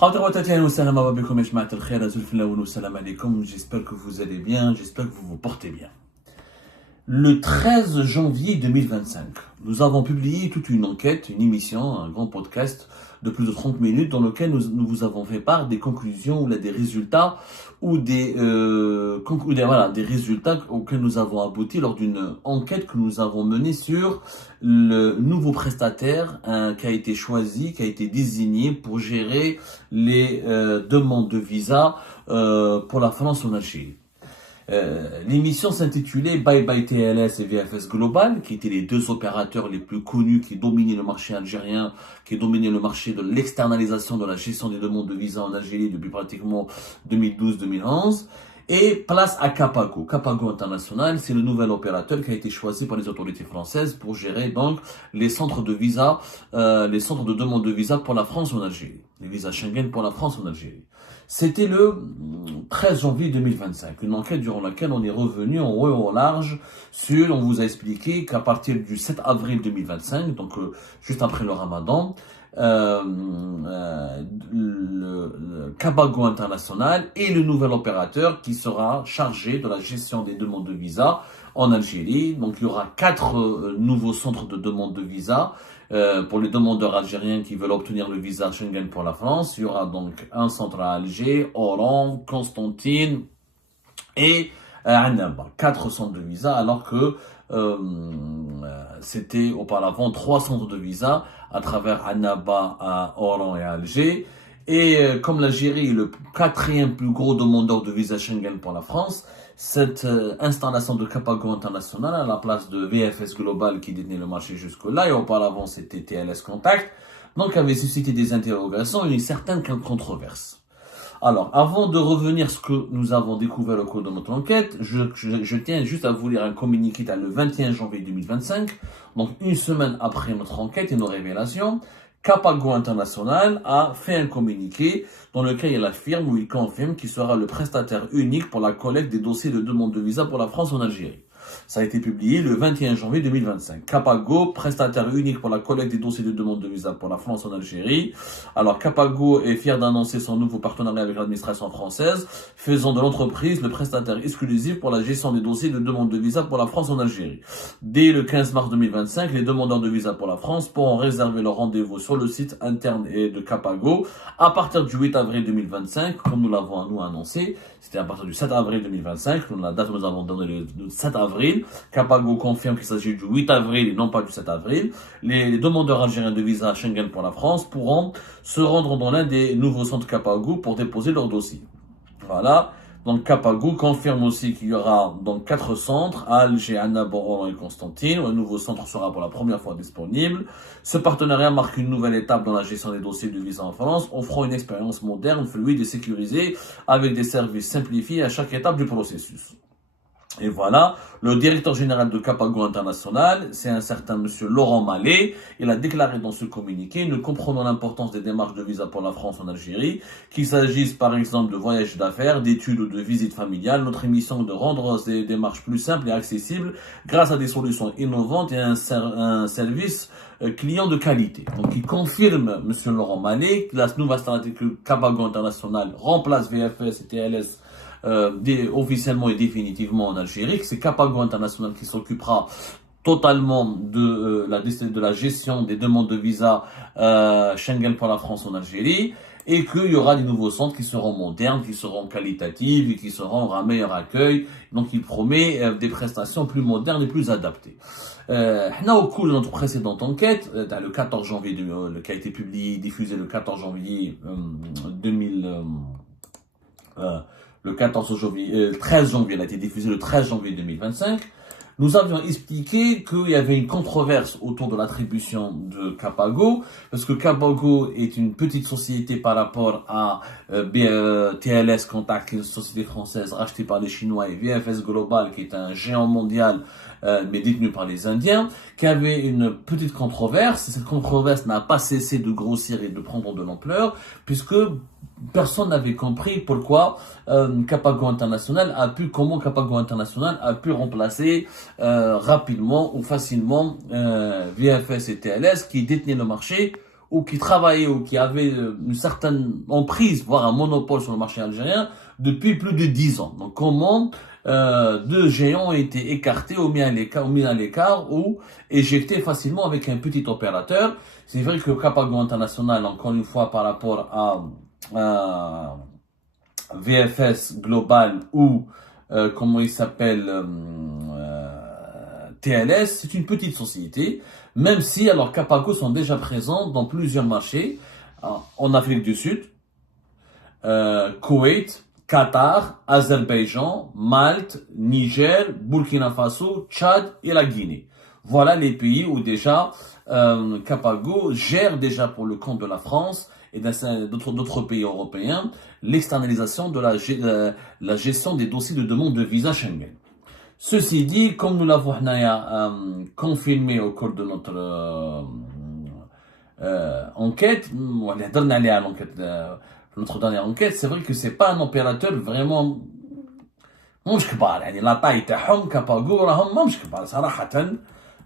J'espère que vous allez bien, j'espère que vous vous portez bien. Le 13 janvier 2025, nous avons publié toute une enquête, une émission, un grand podcast de plus de 30 minutes dans lequel nous vous avons fait part des conclusions ou des résultats des résultats auxquels nous avons abouti lors d'une enquête que nous avons menée sur le nouveau prestataire qui a été choisi, qui a été désigné pour gérer les demandes de visa pour la France en Algérie. L'émission s'intitulait Bye Bye TLS et VFS Global, qui étaient les deux opérateurs les plus connus qui dominaient le marché algérien, qui dominaient le marché de l'externalisation de la gestion des demandes de visa en Algérie depuis pratiquement 2012-2011. Et place à Capago. Capago International, c'est le nouvel opérateur qui a été choisi par les autorités françaises pour gérer donc les centres de visa, les centres de demande de visa pour la France en Algérie. Les visas Schengen pour la France en Algérie. C'était le 13 janvier 2025, une enquête durant laquelle on est revenu en haut et en large on vous a expliqué qu'à partir du 7 avril 2025, donc juste après le Ramadan, le Capago International est le nouvel opérateur qui sera chargé de la gestion des demandes de visa en Algérie. Donc il y aura 4 nouveaux centres de demande de visa pour les demandeurs algériens qui veulent obtenir le visa Schengen pour la France. Il y aura donc un centre à Alger, Oran, Constantine et Annaba. 4 centres de visa, alors que c'était auparavant 3 centres de visa à travers Annaba, à Oran et à Alger. Et comme l'Algérie est le 4e plus gros demandeur de visa Schengen pour la France, cette installation de Capago International à la place de VFS Global qui détenait le marché jusque-là, et auparavant c'était TLS Contact, donc avait suscité des interrogations et une certaine controverse. Alors, avant de revenir à ce que nous avons découvert au cours de notre enquête, je tiens juste à vous lire un communiqué le 21 janvier 2025, donc une semaine après notre enquête et nos révélations. Capago International a fait un communiqué dans lequel il affirme ou il confirme qu'il sera le prestataire unique pour la collecte des dossiers de demande de visa pour la France en Algérie. Ça a été publié le 21 janvier 2025. Capago, prestataire unique pour la collecte des dossiers de demande de visa pour la France en Algérie. Alors, Capago est fier d'annoncer son nouveau partenariat avec l'administration française, faisant de l'entreprise le prestataire exclusif pour la gestion des dossiers de demande de visa pour la France en Algérie. Dès le 15 mars 2025, les demandeurs de visa pour la France pourront réserver leur rendez-vous sur le site interne de Capago à partir du 8 avril 2025, comme nous l'avons annoncé. C'était à partir du 7 avril 2025. La date que nous avons donnée le 7 avril. Capago confirme qu'il s'agit du 8 avril et non pas du 7 avril. Les demandeurs algériens de visa Schengen pour la France pourront se rendre dans l'un des nouveaux centres Capago pour déposer leur dossier. Voilà. Donc Capago confirme aussi qu'il y aura donc 4 centres, Alger, Annaba, Oran et Constantine. Un nouveau centre sera pour la première fois disponible. Ce partenariat marque une nouvelle étape dans la gestion des dossiers de visa en France, offrant une expérience moderne, fluide et sécurisée, avec des services simplifiés à chaque étape du processus. Et voilà, le directeur général de Capago International, c'est un certain monsieur Laurent Mallet. Il a déclaré dans ce communiqué: nous comprenons l'importance des démarches de visa pour la France en Algérie, qu'il s'agisse par exemple de voyages d'affaires, d'études ou de visites familiales. Notre mission est de rendre ces démarches plus simples et accessibles grâce à des solutions innovantes et un service client de qualité. Donc il confirme, monsieur Laurent Mallet, que la nouvelle stratégie que Capago International remplace VFS et TLS officiellement et définitivement en Algérie, que c'est Capago International qui s'occupera totalement de la gestion des demandes de visa Schengen pour la France en Algérie, et qu'il y aura des nouveaux centres qui seront modernes, qui seront qualitatifs et qui seront à meilleur accueil. Donc il promet des prestations plus modernes et plus adaptées. Au cours de notre précédente enquête, le 14 janvier, qui a été diffusé le 14 janvier 13 janvier, elle a été diffusée le 13 janvier 2025. Nous avions expliqué qu'il y avait une controverse autour de l'attribution de Capago, parce que Capago est une petite société par rapport à TLS Contact, qui est une société française rachetée par les Chinois, et VFS Global, qui est un géant mondial, mais détenu par les Indiens, qui avait une petite controverse. Cette controverse n'a pas cessé de grossir et de prendre de l'ampleur, puisque personne n'avait compris pourquoi Capago International comment Capago International a pu remplacer rapidement ou facilement VFS et TLS qui détenaient le marché ou qui travaillaient ou qui avaient une certaine emprise, voire un monopole sur le marché algérien depuis plus de 10 ans. Donc comment deux géants ont été écartés ou mis à l'écart ou éjectés facilement avec un petit opérateur. C'est vrai que le Capago International, encore une fois, par rapport à VFS Global ou comment il s'appelle TLS, c'est une petite société, même si alors Capago sont déjà présents dans plusieurs marchés, en Afrique du Sud, Koweït, Qatar, Azerbaïdjan, Malte, Niger, Burkina Faso, Tchad et la Guinée. Voilà les pays où déjà Capago gère déjà pour le compte de la France et d'autres pays européens l'externalisation de la gestion des dossiers de demande de visa Schengen. Ceci dit, comme nous l'avons confirmé au cours de notre enquête, notre dernière enquête, c'est vrai que c'est pas un opérateur vraiment مش كبار يعني la taille تاعهم Capago راهم مش كبار صراحة.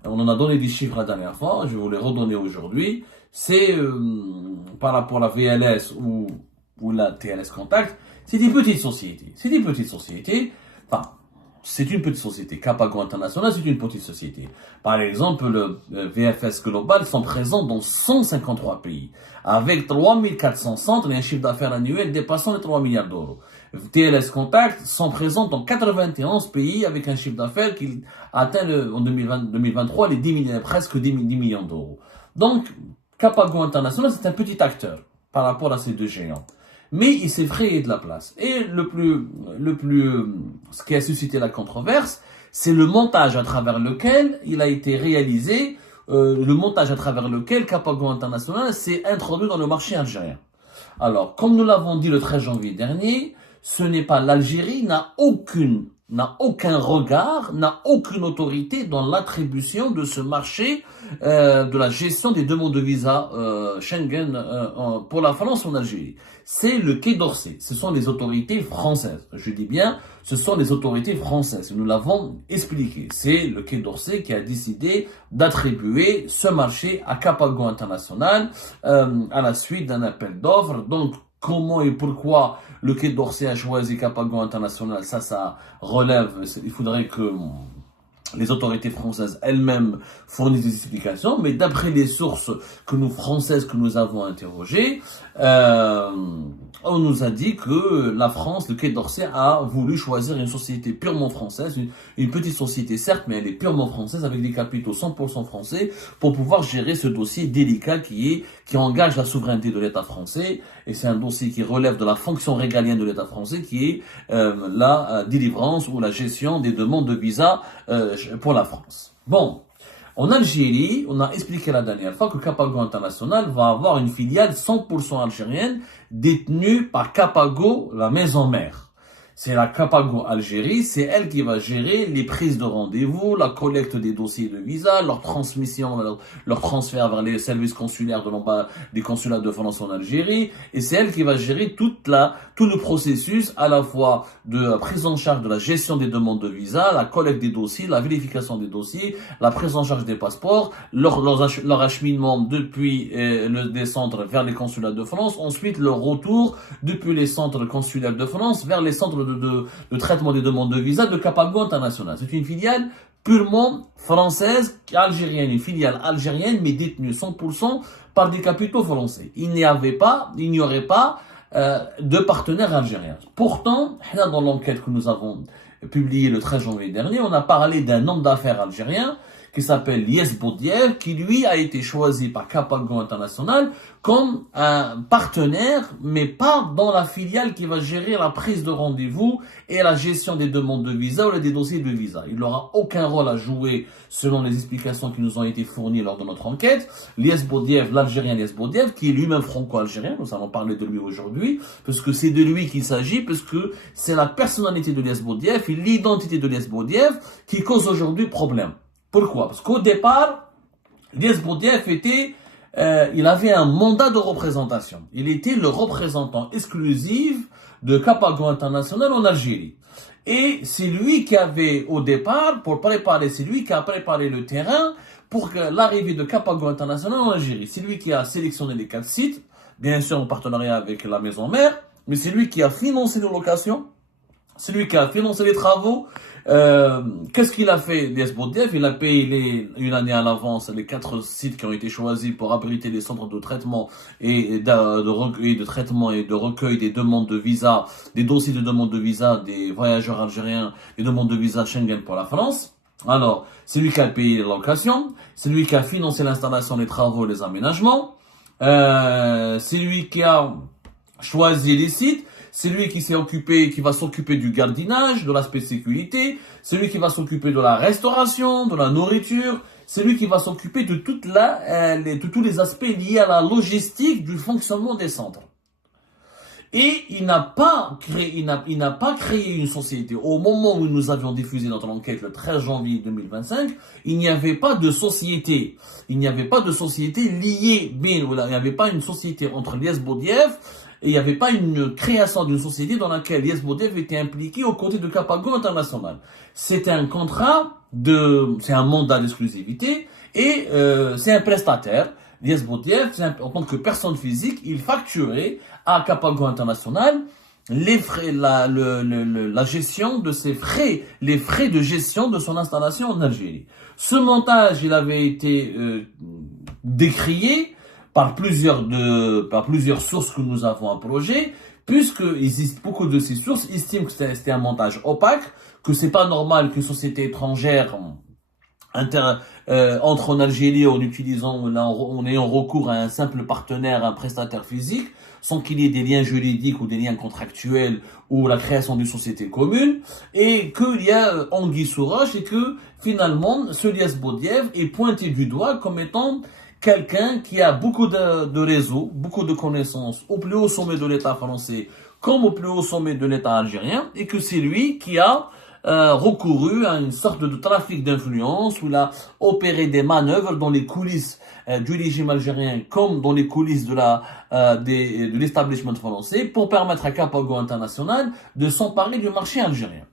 On en a donné des chiffres la dernière fois, je vais vous les redonner aujourd'hui. C'est par rapport à la VLS ou la TLS Contact, c'est des petites sociétés. C'est des petites sociétés. Enfin, c'est une petite société. Capago International, c'est une petite société. Par exemple, le VFS Global sont présents dans 153 pays, avec 3400 centres et un chiffre d'affaires annuel dépassant les 3 milliards d'euros. TLS Contact sont présents dans 91 pays avec un chiffre d'affaires qui atteint en 2023 les 10 millions, presque 10 millions d'euros. Donc, Capago International, c'est un petit acteur par rapport à ces deux géants. Mais il s'est frayé de la place. Et ce qui a suscité la controverse, c'est le montage à travers lequel il a été réalisé, le montage à travers lequel Capago International s'est introduit dans le marché algérien. Alors, comme nous l'avons dit le 13 janvier dernier, ce n'est pas l'Algérie, n'a aucun regard, n'a aucune autorité dans l'attribution de ce marché de la gestion des demandes de visa Schengen pour la France en Algérie. C'est le Quai d'Orsay, ce sont les autorités françaises. Je dis bien, ce sont les autorités françaises. Nous l'avons expliqué. C'est le Quai d'Orsay qui a décidé d'attribuer ce marché à Capago International à la suite d'un appel d'offres. Donc, comment et pourquoi le Quai d'Orsay a choisi Capago International, ça relève, il faudrait que les autorités françaises elles-mêmes fournissent des explications, mais d'après les sources françaises que nous avons interrogées, on nous a dit que la France, le Quai d'Orsay, a voulu choisir une société purement française, une petite société certes, mais elle est purement française avec des capitaux 100% français pour pouvoir gérer ce dossier délicat qui engage la souveraineté de l'État français. Et c'est un dossier qui relève de la fonction régalienne de l'État français qui est la délivrance ou la gestion des demandes de visa pour la France. Bon. En Algérie, on a expliqué la dernière fois que Capago International va avoir une filiale 100% algérienne détenue par Capago, la maison mère. C'est la Capago Algérie, c'est elle qui va gérer les prises de rendez-vous, la collecte des dossiers de visa, leur transmission, leur transfert vers les services consulaires des consulats de France en Algérie, et c'est elle qui va gérer tout le processus à la fois de la prise en charge de la gestion des demandes de visa, la collecte des dossiers, la vérification des dossiers, la prise en charge des passeports, leur acheminement depuis des centres vers les consulats de France, ensuite leur retour depuis les centres consulaires de France vers les centres de traitement des demandes de visa de Capago International. C'est une filiale purement française, algérienne, une filiale algérienne, mais détenue 100% par des capitaux français. Il n'y aurait pas de partenaires algériens. Pourtant, dans l'enquête que nous avons publiée le 13 janvier dernier, on a parlé d'un homme d'affaires algérien qui s'appelle Lies Boudiève, qui lui a été choisi par Capago International comme un partenaire, mais pas dans la filiale qui va gérer la prise de rendez-vous et la gestion des demandes de visa ou des dossiers de visa. Il n'aura aucun rôle à jouer selon les explications qui nous ont été fournies lors de notre enquête. Lies Boudiève, l'Algérien Lies Boudiève, qui est lui-même franco-algérien, nous allons parler de lui aujourd'hui, parce que c'est de lui qu'il s'agit, parce que c'est la personnalité de Lies Boudiève et l'identité de Lies Boudiève qui cause aujourd'hui problème. Pourquoi? Parce qu'au départ, Lies Boudiève il avait un mandat de représentation. Il était le représentant exclusif de Capago International en Algérie. Et c'est lui qui avait, au départ, c'est lui qui a préparé le terrain pour l'arrivée de Capago International en Algérie. C'est lui qui a sélectionné les 4 sites, bien sûr en partenariat avec la maison mère, mais c'est lui qui a financé les locations, c'est lui qui a financé les travaux. Qu'est-ce qu'il a fait, Lies Boudiaf? Il a payé une année à l'avance les 4 sites qui ont été choisis pour abriter des centres de traitement et de traitement et de recueil des demandes de visa, des dossiers de demande de visa des voyageurs algériens, des demandes de visa Schengen pour la France. Alors, c'est lui qui a payé les locations, c'est lui qui a financé l'installation, les travaux, les aménagements, c'est lui qui a choisi les sites. C'est lui qui va s'occuper du gardiennage, de l'aspect sécurité. C'est lui qui va s'occuper de la restauration, de la nourriture. C'est lui qui va s'occuper de de tous les aspects liés à la logistique du fonctionnement des centres. Et il n'a pas créé une société. Au moment où nous avions diffusé notre enquête le 13 janvier 2025, il n'y avait pas de société. Il n'y avait pas de société liée, il n'y avait pas une société entre Lies Boudiaf. Et il n'y avait pas une création d'une société dans laquelle Lies Boudiaf était impliqué aux côtés de Capago International. C'était un c'est un mandat d'exclusivité et c'est un prestataire. Lies Boudiaf, en tant que personne physique, il facturait à Capago International les frais, la gestion de ses frais, les frais de gestion de son installation en Algérie. Ce montage, il avait été décrié par plusieurs sources que nous avons approchées, puisque beaucoup de ces sources estiment que c'était un montage opaque, que c'est pas normal qu'une société étrangère entre en Algérie en ayant recours à un simple partenaire, un prestataire physique, sans qu'il y ait des liens juridiques ou des liens contractuels ou la création d'une société commune, et qu'il y a anguille sous roche et que finalement ce Lies Boudiaf est pointé du doigt comme étant quelqu'un qui a beaucoup de réseaux, beaucoup de connaissances au plus haut sommet de l'État français comme au plus haut sommet de l'État algérien, et que c'est lui qui a recouru à une sorte de trafic d'influence où il a opéré des manœuvres dans les coulisses du régime algérien comme dans les coulisses de l'establishment français pour permettre à Capago International de s'emparer du marché algérien.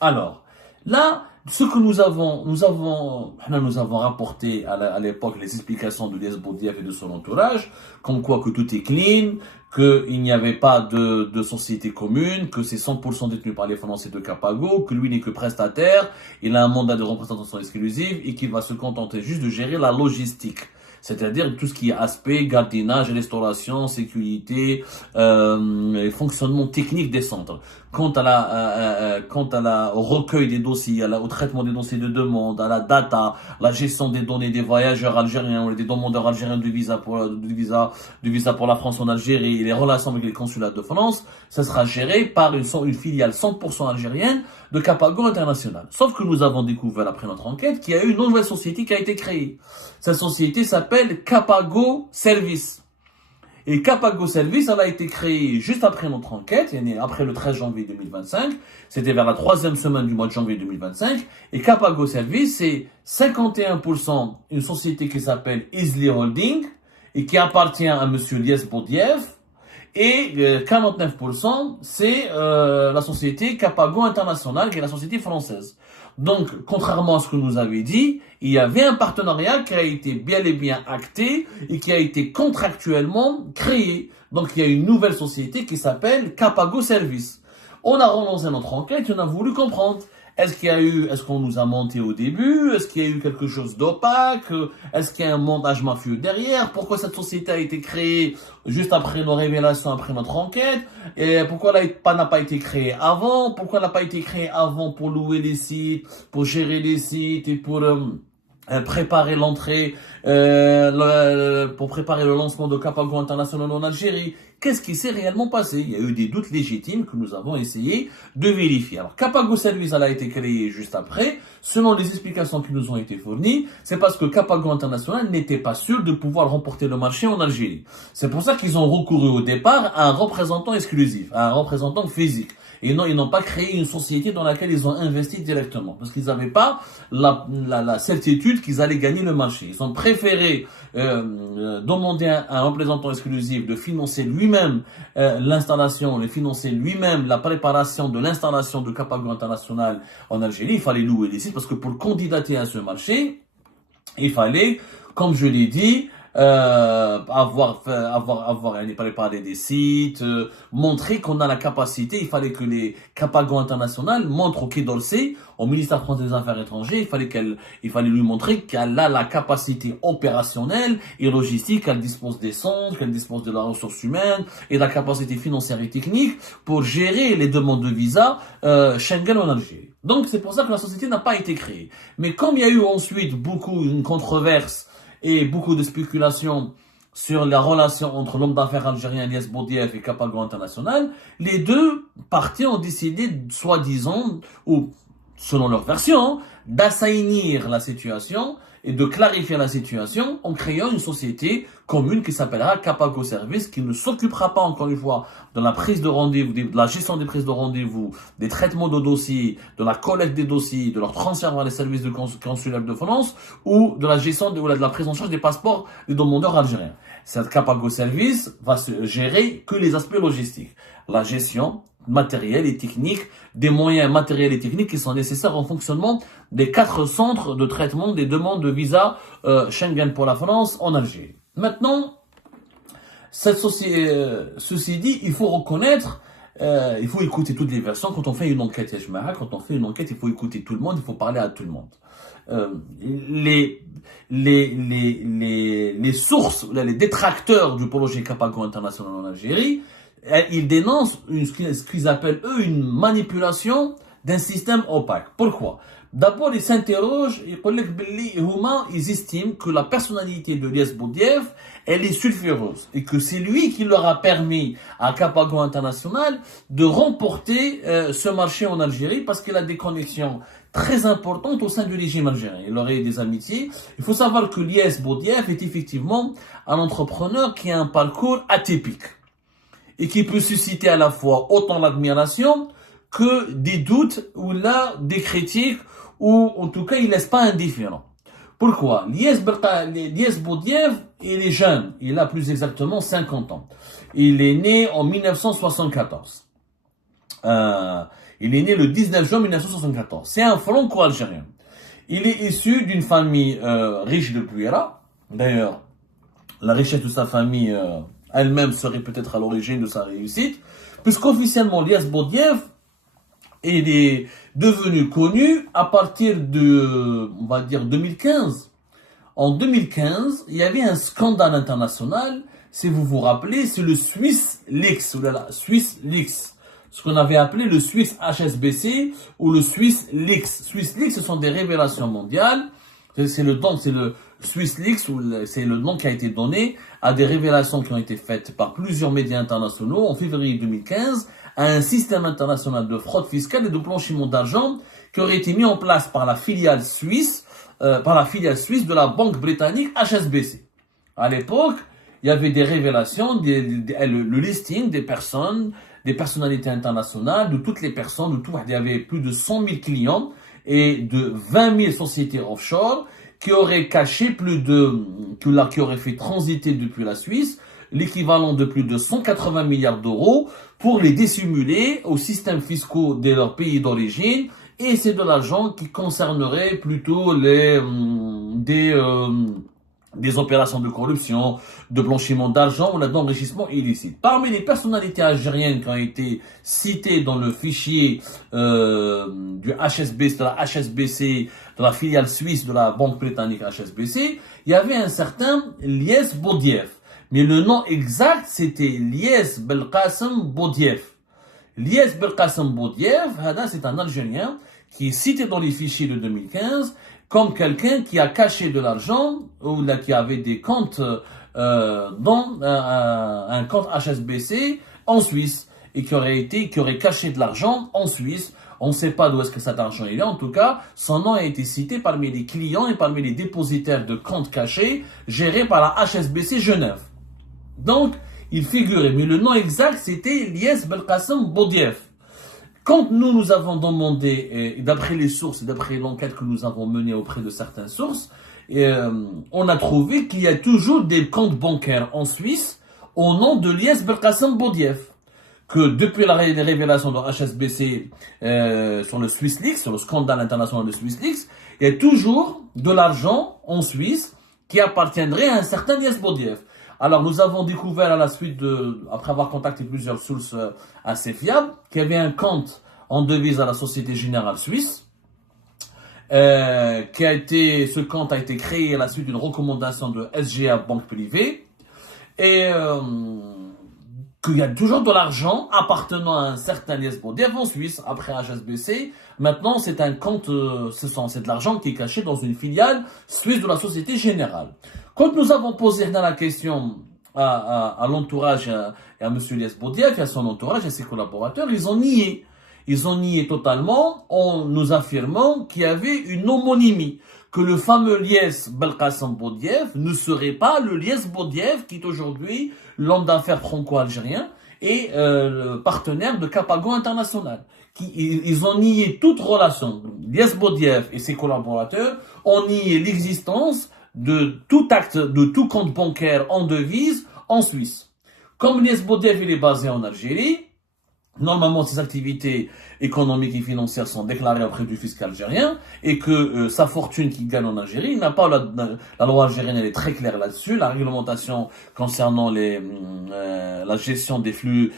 Alors, là, ce que nous avons rapporté à l'époque les explications de Lies Boudiaf et de son entourage, comme quoi que tout est clean, qu'il n'y avait pas de société commune, que c'est 100% détenu par les Français de Capago, que lui n'est que prestataire, il a un mandat de représentation exclusive et qu'il va se contenter juste de gérer la logistique. C'est-à-dire tout ce qui est aspect, gardiennage, restauration, sécurité, et fonctionnement technique des centres. Quant au recueil des dossiers, au traitement des dossiers de demande, à la data, la gestion des données des voyageurs algériens ou des demandeurs algériens du visa pour la France en Algérie et les relations avec les consulats de France, ça sera géré par une filiale 100% algérienne de Capago International. Sauf que nous avons découvert après notre enquête qu'il y a eu une nouvelle société qui a été créée. Cette société s'appelle Capago Service. Et Capago Service, elle a été créée juste après notre enquête, après le 13 janvier 2025. C'était vers la 3e semaine du mois de janvier 2025. Et Capago Service, c'est 51% une société qui s'appelle Easily Holding et qui appartient à monsieur Lies Boudiaf. Et 49%, c'est la société Capago International, qui est la société française. Donc, contrairement à ce que nous avait dit, il y avait un partenariat qui a été bel et bien acté et qui a été contractuellement créé. Donc, il y a une nouvelle société qui s'appelle Capago Service. On a relancé notre enquête et on a voulu comprendre. Est-ce qu'on nous a menti au début? Est-ce qu'il y a eu quelque chose d'opaque? Est-ce qu'il y a un montage mafieux derrière? Pourquoi cette société a été créée juste après nos révélations, après notre enquête? Et pourquoi elle n'a pas été créée avant? Pourquoi elle n'a pas été créée avant pour louer les sites, pour gérer les sites et pour préparer l'entrée, pour préparer le lancement de Capago International en Algérie? Qu'est-ce qui s'est réellement passé? Il y a eu des doutes légitimes que nous avons essayé de vérifier. Alors, Capago Service, elle a été créée juste après. Selon les explications qui nous ont été fournies, c'est parce que Capago International n'était pas sûr de pouvoir remporter le marché en Algérie. C'est pour ça qu'ils ont recouru au départ à un représentant exclusif, à un représentant physique. Et non, ils n'ont pas créé une société dans laquelle ils ont investi directement. Parce qu'ils n'avaient pas la certitude qu'ils allaient gagner le marché. Ils ont préféré préféré demander à un représentant exclusif de financer lui-même l'installation, de financer lui-même la préparation de l'installation de Capago International en Algérie. Il fallait louer les sites parce que pour candidater à ce marché, il fallait, comme je l'ai dit, avoir préparé des sites, montrer qu'on a la capacité. Il fallait que les Capago International montrent au Quai d'Orsay, au ministère français des Affaires étrangères, il fallait lui montrer qu'elle a la capacité opérationnelle et logistique, qu'elle dispose des centres, qu'elle dispose de la ressource humaine et de la capacité financière et technique pour gérer les demandes de visa Schengen en Algérie. Donc c'est pour ça que la société n'a pas été créée. Mais comme il y a eu ensuite une controverse et beaucoup de spéculations sur la relation entre l'homme d'affaires algérien Elias Boudiaf et Capago International, les deux parties ont décidé, soi-disant, ou selon leur version, d'assainir la situation et de clarifier la situation en créant une société commune qui s'appellera Capago Service, qui ne s'occupera pas, encore une fois, de la prise de rendez-vous, de la gestion des prises de rendez-vous, des traitements de dossiers, de la collecte des dossiers, de leur transfert vers les services de consulaires de France, ou de la gestion de la prise en charge des passeports des demandeurs algériens. Cette Capago Service va se gérer que les aspects logistiques. La gestion matérielle et technique, des moyens matériels et techniques qui sont nécessaires au fonctionnement des 4 centres de traitement des demandes de visa Schengen pour la France en Algérie. Maintenant, ceci dit, il faut reconnaître, il faut écouter toutes les versions. Quand on fait une enquête, il faut écouter tout le monde, il faut parler à tout le monde. Les sources, les détracteurs du projet Capago International en Algérie, ils dénoncent ce qu'ils appellent eux une manipulation d'un système opaque. Pourquoi? D'abord, ils s'interrogent, ils estiment que la personnalité de Elias Boudiaf, elle est sulfureuse et que c'est lui qui leur a permis à Capago International de remporter ce marché en Algérie parce qu'il a des connexions très importantes au sein du régime algérien. Il aurait des amitiés. Il faut savoir que Elias Boudiaf est effectivement un entrepreneur qui a un parcours atypique et qui peut susciter à la fois autant l'admiration que des doutes ou là des critiques, ou en tout cas il ne laisse pas indifférent. Pourquoi? Elias Boudiaf, il est jeune, il a plus exactement 50 ans. Il est né en 1974. Il est né le 19 juin 1974. C'est un franco-algérien. Il est issu d'une famille riche de Plouéra. D'ailleurs, la richesse de sa famille elle-même serait peut-être à l'origine de sa réussite, puisqu'officiellement, Elias Boudiaf, il est devenu connu à partir de, on va dire, 2015. En 2015, il y avait un scandale international, si vous vous rappelez, c'est le Swiss Leaks, ou la Swiss Leaks. Ce qu'on avait appelé le Swiss HSBC ou le Swiss Leaks. Swiss Leaks, ce sont des révélations mondiales. C'est le Swiss Leaks, c'est le nom qui a été donné à des révélations qui ont été faites par plusieurs médias internationaux en février 2015 à un système international de fraude fiscale et de blanchiment d'argent qui aurait été mis en place par la filiale suisse de la banque britannique HSBC. À l'époque, il y avait des révélations, le listing des personnes, des personnalités internationales, de toutes les personnes, il y avait plus de 100 000 clients et de 20 000 sociétés offshore qui auraient caché qui auraient fait transiter depuis la Suisse l'équivalent de plus de 180 milliards d'euros pour les dissimuler aux systèmes fiscaux de leur pays d'origine, et c'est de l'argent qui concernerait plutôt des opérations de corruption, de blanchiment d'argent ou d'enrichissement illicite. Parmi les personnalités algériennes qui ont été citées dans le fichier du HSBC, de la HSBC, de la filiale suisse de la banque britannique HSBC, il y avait un certain Elias Boudiaf. Mais le nom exact, c'était Elias Belkacem Boudiaf. Elias Belkacem Boudiaf, c'est un Algérien qui est cité dans les fichiers de 2015 comme quelqu'un qui a caché de l'argent ou là, qui avait des comptes dans un compte HSBC en Suisse et qui aurait caché de l'argent en Suisse. On ne sait pas d'où est-ce que cet argent est. En tout cas, son nom a été cité parmi les clients et parmi les dépositaires de comptes cachés gérés par la HSBC Genève. Donc, il figurait, mais le nom exact, c'était Elias Belkacem Boudiaf. Quand nous avons demandé, d'après les sources et d'après l'enquête que nous avons menée auprès de certaines sources, on a trouvé qu'il y a toujours des comptes bancaires en Suisse au nom de Lies Belkacem Boudiaf. Que depuis la révélation de HSBC sur le SwissLeaks, sur le scandale international de SwissLeaks, il y a toujours de l'argent en Suisse qui appartiendrait à un certain Lies Boudiaf. Alors nous avons découvert à la suite après avoir contacté plusieurs sources assez fiables, qu'il y avait un compte en devise à la Société Générale Suisse, ce compte a été créé à la suite d'une recommandation de SGA Banque Privée, et qu'il y a toujours de l'argent appartenant à un certain Lies Boudiaf en Suisse, après HSBC. Maintenant, c'est un compte, c'est de l'argent qui est caché dans une filiale suisse de la Société Générale. Quand nous avons posé dans la question à l'entourage et à M. Lies Boudiaf et à son entourage et à ses collaborateurs, ils ont nié. Ils ont nié totalement en nous affirmant qu'il y avait une homonymie, que le fameux Lies Belkacem Boudiaf ne serait pas le Lies Boudiaf qui est aujourd'hui l'homme d'affaires franco-algérien et le partenaire de Capago International. Ils ont nié toute relation. Lies Boudiaf et ses collaborateurs ont nié l'existence de tout acte, de tout compte bancaire en devise en Suisse. Comme Lies Boudiaf il est basé en Algérie, normalement, ses activités économiques et financières sont déclarées auprès du fisc algérien et que sa fortune qu'il gagne en Algérie, il n'a pas la loi algérienne, elle est très claire là-dessus. La réglementation concernant la gestion des flux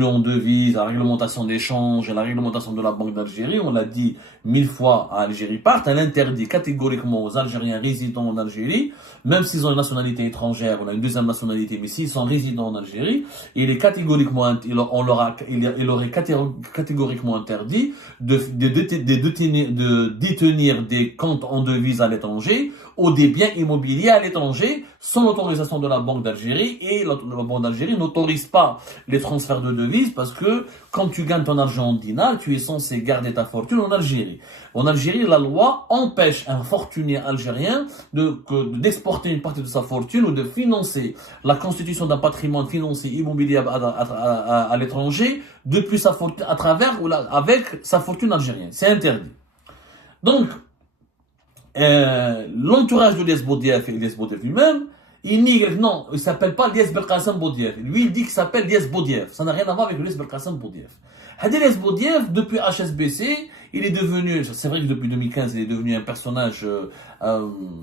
en devises, la réglementation d'échange et la réglementation de la Banque d'Algérie, on l'a dit 1000 fois à Algérie Part, elle interdit catégoriquement aux Algériens résidant en Algérie, même s'ils ont une nationalité étrangère, on a une deuxième nationalité, mais s'ils sont résidents en Algérie, il est catégoriquement, il aurait catégoriquement interdit de détenir des comptes en devises à l'étranger ou des biens immobiliers à l'étranger sans l'autorisation de la Banque d'Algérie, et la Banque d'Algérie n'autorise pas les transferts de devises parce que quand tu gagnes ton argent en dinars, tu es censé garder ta fortune en Algérie. En Algérie, la loi empêche un fortuné algérien d'exporter une partie de sa fortune ou de financer la constitution d'un patrimoine financier immobilier à l'étranger depuis sa fortune, avec sa fortune algérienne. C'est interdit. Donc, l'entourage de Lies Boudiaf et Lies Boudiaf lui-même, il nie, non, il s'appelle pas Lies Belkacem Boudiaf. Lui, il dit qu'il s'appelle Lies Boudiaf. Ça n'a rien à voir avec Lies Belkacem Boudiaf. Lies Boudiaf, depuis HSBC, il est devenu, c'est vrai que depuis 2015, il est devenu un personnage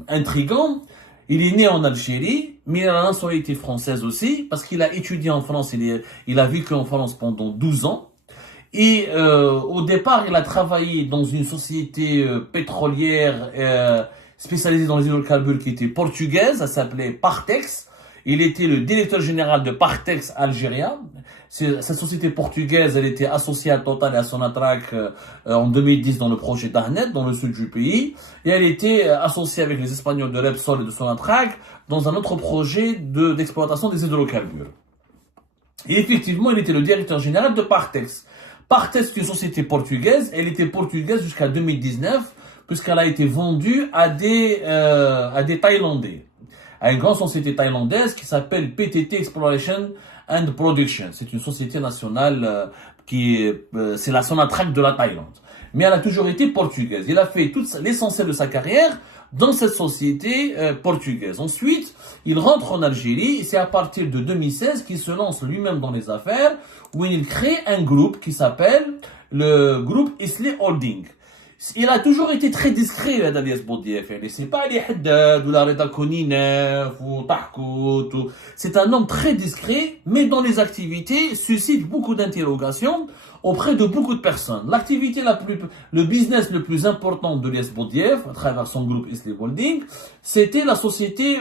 intriguant. Il est né en Algérie, mais il a la nationalité française aussi, parce qu'il a étudié en France, il a vécu en France pendant 12 ans. Et au départ, il a travaillé dans une société pétrolière spécialisée dans les hydrocarbures qui était portugaise, ça s'appelait Partex. Il était le directeur général de Partex Algéria. Cette société portugaise, elle était associée à Total et à Sonatrach en 2010 dans le projet Darnet, dans le sud du pays. Et elle était associée avec les Espagnols de Repsol et de Sonatrach dans un autre projet d'exploitation des hydrocarbures. Et effectivement, il était le directeur général de Partex. Partex, une société portugaise, elle était portugaise jusqu'à 2019, puisqu'elle a été vendue à des Thaïlandais, à une grande société thaïlandaise qui s'appelle PTT Exploration and Production. C'est une société nationale c'est la Sonatrach de la Thaïlande. Mais elle a toujours été portugaise. Il a fait l'essentiel de sa carrière dans cette société portugaise. Ensuite, il rentre en Algérie et c'est à partir de 2016 qu'il se lance lui-même dans les affaires, où il crée un groupe qui s'appelle le groupe Islay Holding. Il a toujours été très discret dans Lies Boudiaf. C'est pas les Haddad ou la Reda Koninef ou Tahkout. C'est un homme très discret, mais dans les activités suscite beaucoup d'interrogations auprès de beaucoup de personnes. Le business le plus important de Lies Boudiaf, à travers son groupe Islay Holding, c'était la société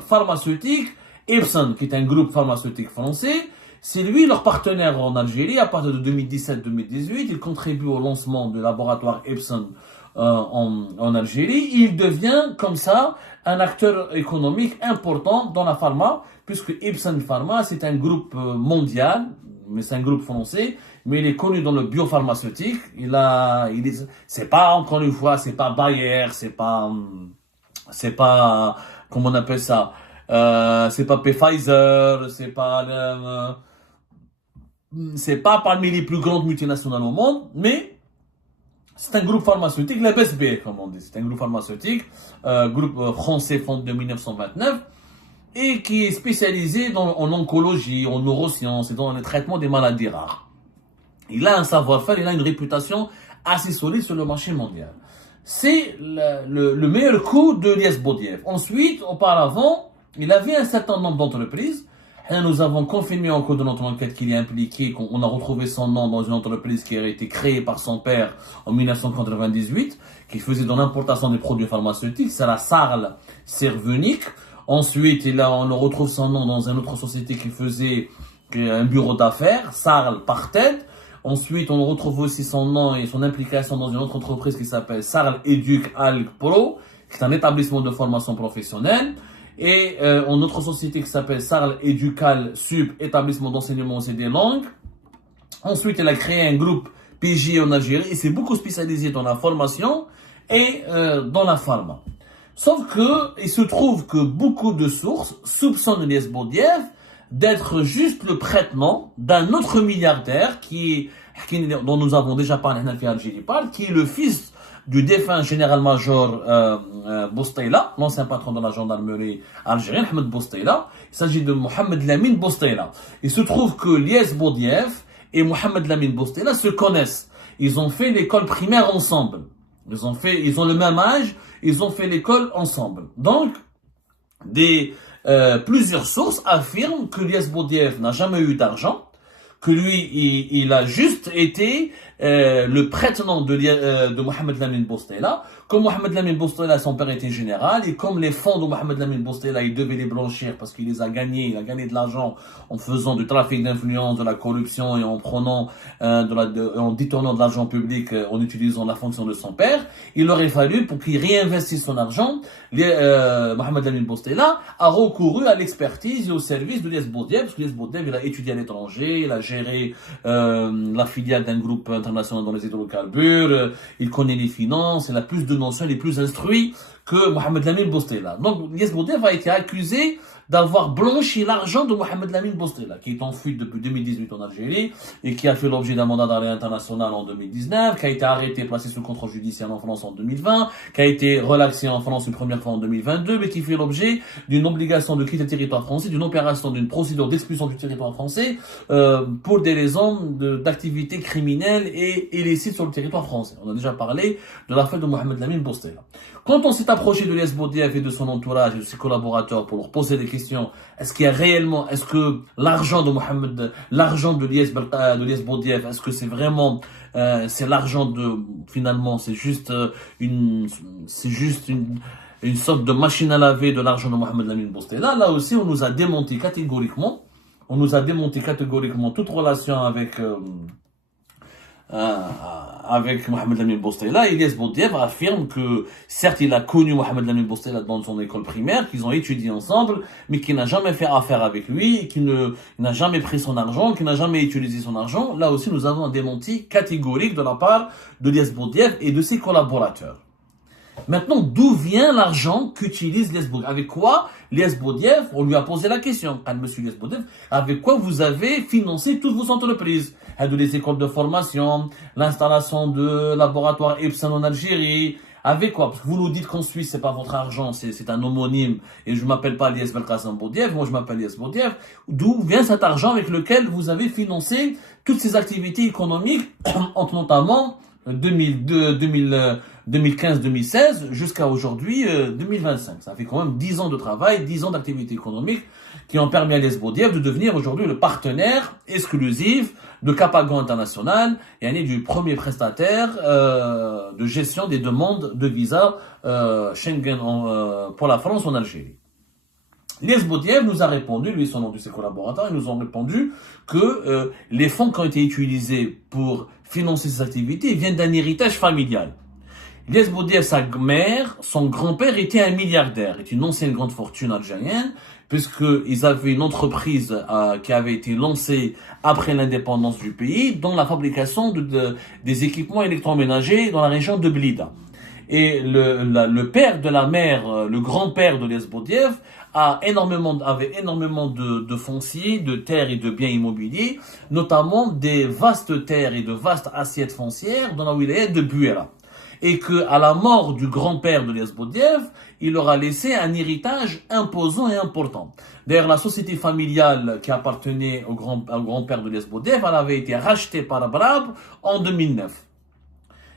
pharmaceutique Epson, qui est un groupe pharmaceutique français. C'est lui leur partenaire en Algérie. À partir de 2017-2018, il contribue au lancement du laboratoire Epson en Algérie. Il devient comme ça un acteur économique important dans la pharma, puisque Epson Pharma, c'est un groupe mondial, mais c'est un groupe français, mais il est connu dans le biopharmaceutique. C'est pas, encore une fois, c'est pas Bayer, c'est pas, comment on appelle ça, c'est pas Pfizer, c'est pas parmi les plus grandes multinationales au monde, mais C'est un groupe pharmaceutique, la BSB, comme on dit. C'est un groupe pharmaceutique, groupe français fondé en 1929, et qui est spécialisé en oncologie, en neurosciences et dans le traitement des maladies rares. Il a un savoir-faire, il a une réputation assez solide sur le marché mondial. C'est le meilleur coup de Lies Boudiaf. Ensuite, auparavant, il avait un certain nombre d'entreprises. Et nous avons confirmé en cours de notre enquête qu'il est impliqué, qu'on a retrouvé son nom dans une entreprise qui a été créée par son père en 1998, qui faisait de l'importation des produits pharmaceutiques. C'est la Sarl Cervenic. Ensuite, on retrouve son nom dans une autre société qui faisait un bureau d'affaires, Sarl Parted. Ensuite, on retrouve aussi son nom et son implication dans une autre entreprise qui s'appelle Sarl Educ Alg Pro, qui est un établissement de formation professionnelle. Et une autre société qui s'appelle Sarl Educal Sub, établissement d'enseignement aussi des langues. Ensuite, elle a créé un groupe PJ en Algérie et s'est beaucoup spécialisé dans la formation et dans la pharma. Sauf que, il se trouve que beaucoup de sources soupçonnent Lies Boudiaf d'être juste le prête-nom d'un autre milliardaire dont nous avons déjà parlé qui est le fils du défunt général-major Boustaila, l'ancien patron de la gendarmerie algérienne, Ahmed Boustaila. Il s'agit de Mohamed Lamine Boustaila. Il se trouve que Lies Boudiaf et Mohamed Lamine Boustaila se connaissent. Ils ont fait l'école primaire ensemble. Ils ont le même âge, ils ont fait l'école ensemble. Donc, plusieurs sources affirment que Lies Boudiaf n'a jamais eu d'argent, que lui, il a juste été le prête-nom de Mohamed Lamine Boustaila. Comme Mohamed Lamine Boustaila, son père était général, et comme les fonds de Mohamed Lamine Boustaila, il devait les blanchir parce qu'il les a gagnés, il a gagné de l'argent en faisant du trafic d'influence, de la corruption et en prenant, en détournant de l'argent public en utilisant la fonction de son père, il aurait fallu, pour qu'il réinvestisse son argent, Mohamed Lamine Boustaila a recouru à l'expertise et au service de Lies Boudiaf, parce que Lies Boudiaf, il a étudié à l'étranger, il a géré la filiale d'un groupe international dans les hydrocarbures, il connaît les finances, il a plus de notions, il est plus instruit que Mohamed Lamine Boustaila. Donc, Lies Boudiaf a été accusé d'avoir blanchi l'argent de Mohamed Lamine Boustaila, qui est en fuite depuis 2018 en Algérie et qui a fait l'objet d'un mandat d'arrêt international en 2019, qui a été arrêté, placé sous contrôle judiciaire en France en 2020, qui a été relaxé en France une première fois en 2022, mais qui fait l'objet d'une obligation de quitter le territoire français, d'une opération, d'une procédure d'expulsion du territoire français pour des raisons d'activités criminelles et illicites sur le territoire français. On a déjà parlé de l'affaire de Mohamed Lamine Boustaila. Quand on s'est approché de Lies Boudiaf et de son entourage et de ses collaborateurs pour leur poser des questions, est-ce que l'argent de Lies Boudiaf, est-ce que c'est vraiment, c'est l'argent finalement, c'est juste une sorte de machine à laver de l'argent de Mohamed Lamine Boustaila. Là aussi, on nous a démonté catégoriquement toute relation avec Mohamed Lamine Boustaila. Lies Boudiaf affirme que, certes, il a connu Mohamed Lamine Boustaila dans son école primaire, qu'ils ont étudié ensemble, mais qu'il n'a jamais fait affaire avec lui, qu'il n'a jamais pris son argent, qu'il n'a jamais utilisé son argent. Là aussi, nous avons un démenti catégorique de la part de Lies Boudiaf et de ses collaborateurs. Maintenant, d'où vient l'argent qu'utilise Lies Boudiaf? Avec quoi Lies Boudiaf, on lui a posé la question, monsieur Lies Boudiaf, avec quoi vous avez financé toutes vos entreprises? De les écoles de formation, l'installation de laboratoires Epson en Algérie, avec quoi? Parce que vous nous dites qu'en Suisse, c'est pas votre argent, c'est un homonyme, et je m'appelle pas Lies Belkacem Boudiaf, moi je m'appelle Lies Boudiaf. D'où vient cet argent avec lequel vous avez financé toutes ces activités économiques, entre notamment 2015-2016 jusqu'à aujourd'hui 2025. Ça fait quand même 10 ans de travail, 10 ans d'activité économique qui ont permis à Lies Boudiaf de devenir aujourd'hui le partenaire exclusif de Capago International et du premier prestataire de gestion des demandes de visa Schengen pour la France en Algérie. Lies Boudiaf nous a répondu, lui et son nom de ses collaborateurs, ils nous ont répondu que les fonds qui ont été utilisés pour financer ces activités viennent d'un héritage familial. Lies Boudiaf, sa mère, son grand-père était un milliardaire, est une ancienne grande fortune algérienne, puisqu'ils avaient une entreprise qui avait été lancée après l'indépendance du pays, dans la fabrication des équipements électroménagers dans la région de Blida. Et le père de la mère, le grand-père de Lies Boudiaf, avait énormément de fonciers, de terres et de biens immobiliers, notamment des vastes terres et de vastes assiettes foncières dans la wilaya de Buera. Et que, à la mort du grand-père de Ilyas Boudiaf, il leur a laissé un héritage imposant et important. D'ailleurs, la société familiale qui appartenait au grand-père de Ilyas Boudiaf, elle avait été rachetée par Brab en 2009.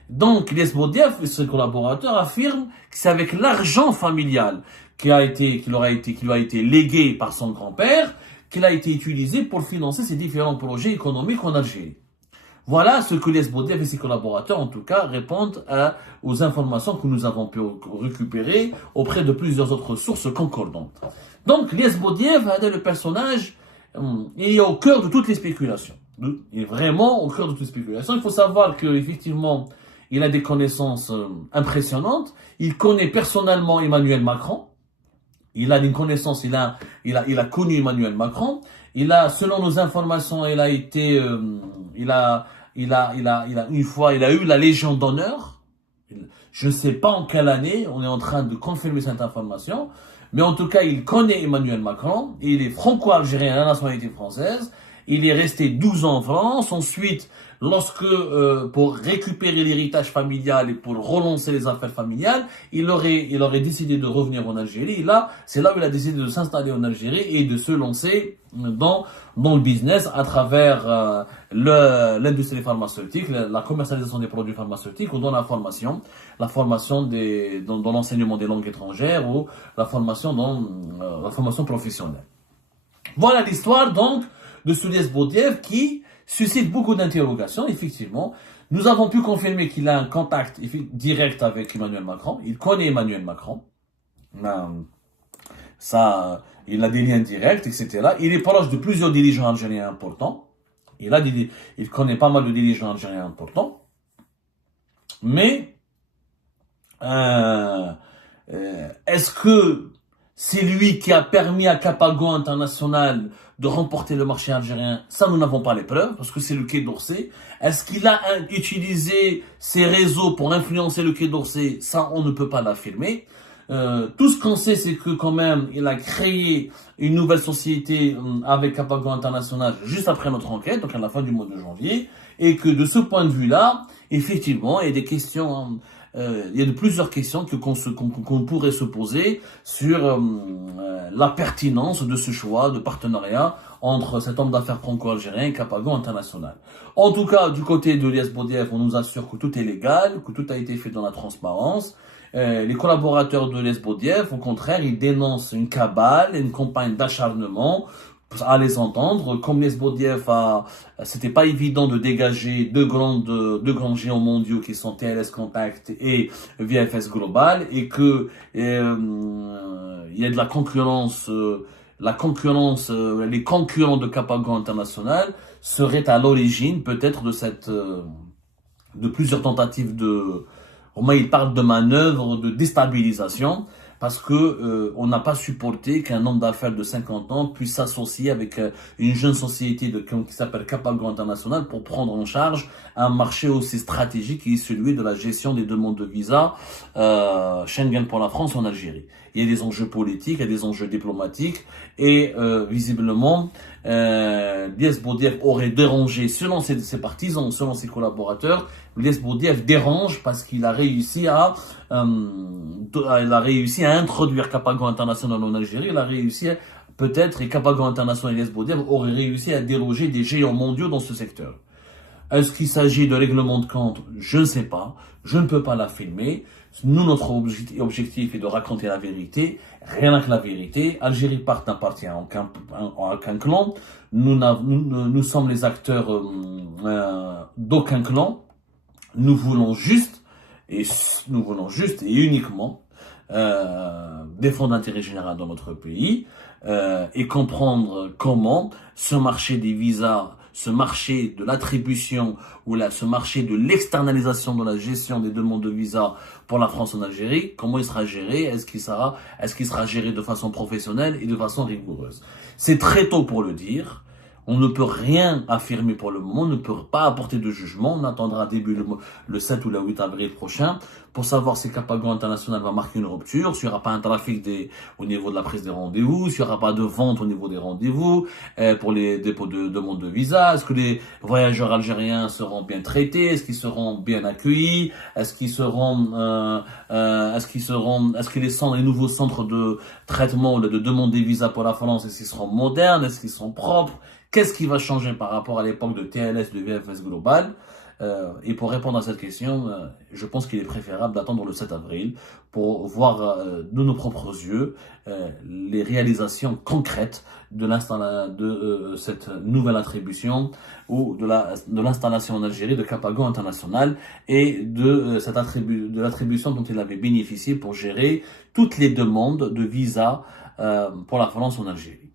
Donc, Ilyas Boudiaf et ses collaborateurs affirment que c'est avec l'argent familial qui lui a été légué par son grand-père, qu'il a été utilisé pour financer ses différents projets économiques en Algérie. Voilà ce que Ilyas Boudiaf et ses collaborateurs, en tout cas, répondent aux informations que nous avons pu récupérer auprès de plusieurs autres sources concordantes. Donc, Ilyas Boudiaf est le personnage, il est au cœur de toutes les spéculations. Il est vraiment au cœur de toutes les spéculations. Il faut savoir qu'effectivement, il a des connaissances impressionnantes. Il connaît personnellement Emmanuel Macron. Il a une connaissance, il a connu Emmanuel Macron. Selon nos informations, il a eu la Légion d'honneur. Je ne sais pas en quelle année, on est en train de confirmer cette information. Mais en tout cas, il connaît Emmanuel Macron. Il est franco-algérien à la nationalité française. Il est resté 12 ans en France. Ensuite, pour récupérer l'héritage familial et pour relancer les affaires familiales, il aurait décidé de revenir en Algérie. Et là, c'est là où il a décidé de s'installer en Algérie et de se lancer dans le business à travers l'industrie pharmaceutique, la commercialisation des produits pharmaceutiques ou dans la formation dans l'enseignement des langues étrangères ou la formation la formation professionnelle. Voilà l'histoire donc de Ilyas Boudiaf qui suscite beaucoup d'interrogations. Effectivement, nous avons pu confirmer qu'il a un contact direct avec Emmanuel Macron. Il connaît Emmanuel Macron. Il a des liens directs, etc. Il est proche de plusieurs dirigeants algériens importants. Il connaît pas mal de dirigeants algériens importants. Mais, est-ce que c'est lui qui a permis à Capago International de remporter le marché algérien? Ça, nous n'avons pas les preuves, parce que c'est le Quai d'Orsay. Est-ce qu'il a utilisé ses réseaux pour influencer le Quai d'Orsay? Ça, on ne peut pas l'affirmer. Tout ce qu'on sait, c'est que quand même, il a créé une nouvelle société avec Capago International juste après notre enquête, donc à la fin du mois de janvier, et que de ce point de vue-là, effectivement, il y a des questions... il y a plusieurs questions qu'on pourrait se poser sur la pertinence de ce choix de partenariat entre cet homme d'affaires franco-algérien et Capago International. En tout cas, du côté de Ilyas Boudiaf, on nous assure que tout est légal, que tout a été fait dans la transparence. Les collaborateurs de Ilyas Boudiaf, au contraire, ils dénoncent une cabale, une campagne d'acharnement à les entendre. Comme Ilyas Boudiaf c'était pas évident de dégager deux grands géants mondiaux qui sont TLS Contact et VFS Global, et que il y a de la concurrence, les concurrents de Capago International seraient à l'origine peut-être de plusieurs tentatives il parle de manœuvres de déstabilisation, parce que on n'a pas supporté qu'un homme d'affaires de 50 ans puisse s'associer avec une jeune société qui s'appelle Capago International pour prendre en charge un marché aussi stratégique qui est celui de la gestion des demandes de visa Schengen pour la France en Algérie. Il y a des enjeux politiques, il y a des enjeux diplomatiques, et visiblement Ilyas Boudiaf aurait dérangé, selon ses partisans, selon ses collaborateurs. Ilyas Boudiaf dérange parce qu'il a réussi à introduire Capago International en Algérie. Il a réussi peut-être, et Capago International et Ilyas Boudiaf auraient réussi à déloger des géants mondiaux dans ce secteur. Est-ce qu'il s'agit de règlement de compte? Je ne sais pas. Je ne peux pas l'affirmer. Nous, notre objectif est de raconter la vérité. Rien que la vérité. Algérie n'appartient à aucun clan. Nous sommes les acteurs d'aucun clan. Nous voulons juste et uniquement défendre l'intérêt général dans notre pays et comprendre comment ce marché des visas, ce marché de l'attribution ou ce marché de l'externalisation de la gestion des demandes de visa pour la France en Algérie, comment il sera géré? Est-ce qu'il sera géré de façon professionnelle et de façon rigoureuse? C'est très tôt pour le dire. On ne peut rien affirmer pour le moment, on ne peut pas apporter de jugement. On attendra début le 7 ou le 8 avril prochain pour savoir si Capago International va marquer une rupture, s'il n'y aura pas un trafic au niveau de la prise des rendez-vous, s'il n'y aura pas de vente au niveau des rendez-vous, pour les dépôts de demande de visa. Est-ce que les voyageurs algériens seront bien traités? Est-ce qu'ils seront bien accueillis? Est-ce que les nouveaux centres de traitement, de demande des visas pour la France, est-ce qu'ils seront modernes? Est-ce qu'ils sont propres? Qu'est-ce qui va changer par rapport à l'époque de TLS, de VFS Global? Et pour répondre à cette question, je pense qu'il est préférable d'attendre le 7 avril pour voir de nos propres yeux les réalisations concrètes de cette nouvelle attribution ou de l'installation en Algérie de Capago International et de l'attribution dont il avait bénéficié pour gérer toutes les demandes de visa pour la France en Algérie.